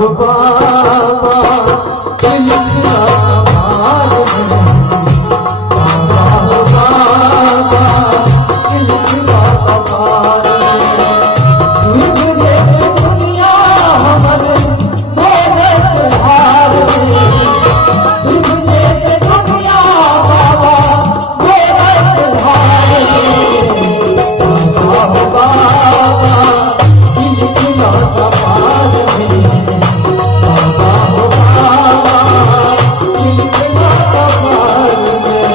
हो बाबा दिल का कमाल है, बाबा हो बाबा दिल का कमाल है। तुझे दुनिया हमारे मोरे तुहार है, तुझे दुनिया बाबा मोरे तुहार है, बाबा हो बाबा दिल का कमाल है, बाबा हो बाबा दिल का कमाल है।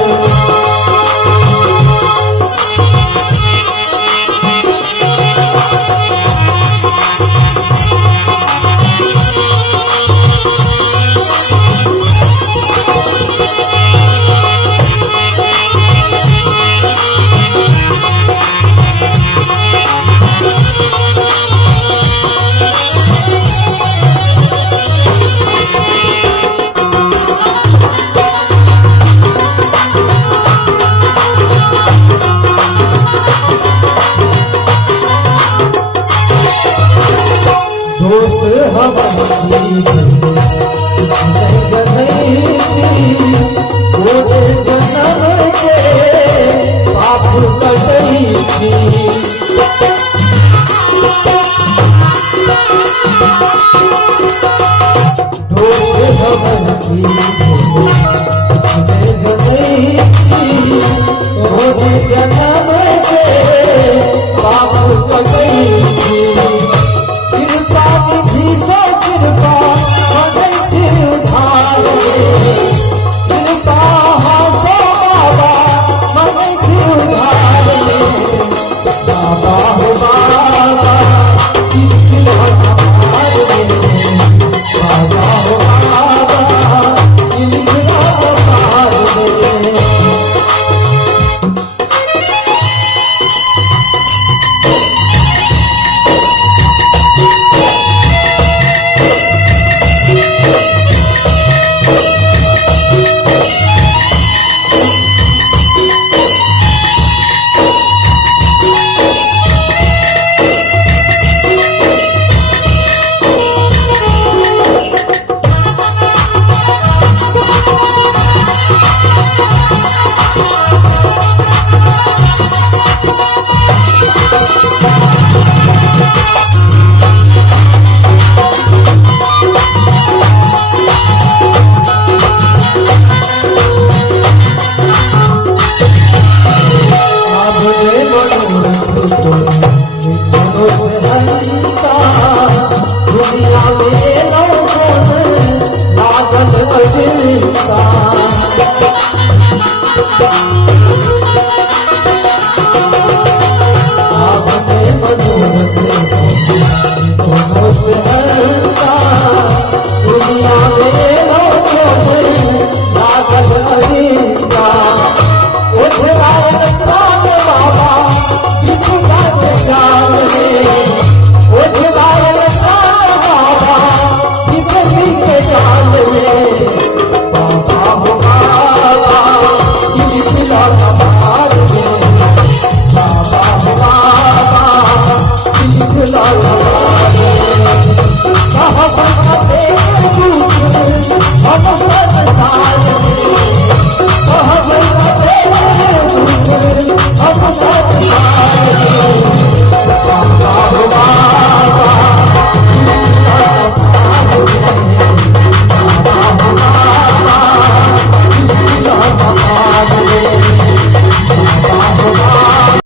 दोस्त हमारी वो जन्म के पाप कटई थी, दोस्त हमारी वो जन्म के पाप कटई थी। कृपा निधि से कृपा मदन से उधार दे, कृपा हासो बाबा मदन से उधार दे, बाबा हो बाबा दिल का कमाल है, बाबा हो बाबा दिल का कमाल है। दुनिया में लागत असिलता, आपने मनोरथ दोनों से हंसता, दुनिया में लागत असिलता। उठवाए बाबा बिछुआ के जाल में, उठवाए बाबा बिछुआ के जाल में, बाबा हो बाबा दिल का कमाल है, बाबा हो बाबा दिल का कमाल है। कहते हम संसार में, कहते हम संसार में।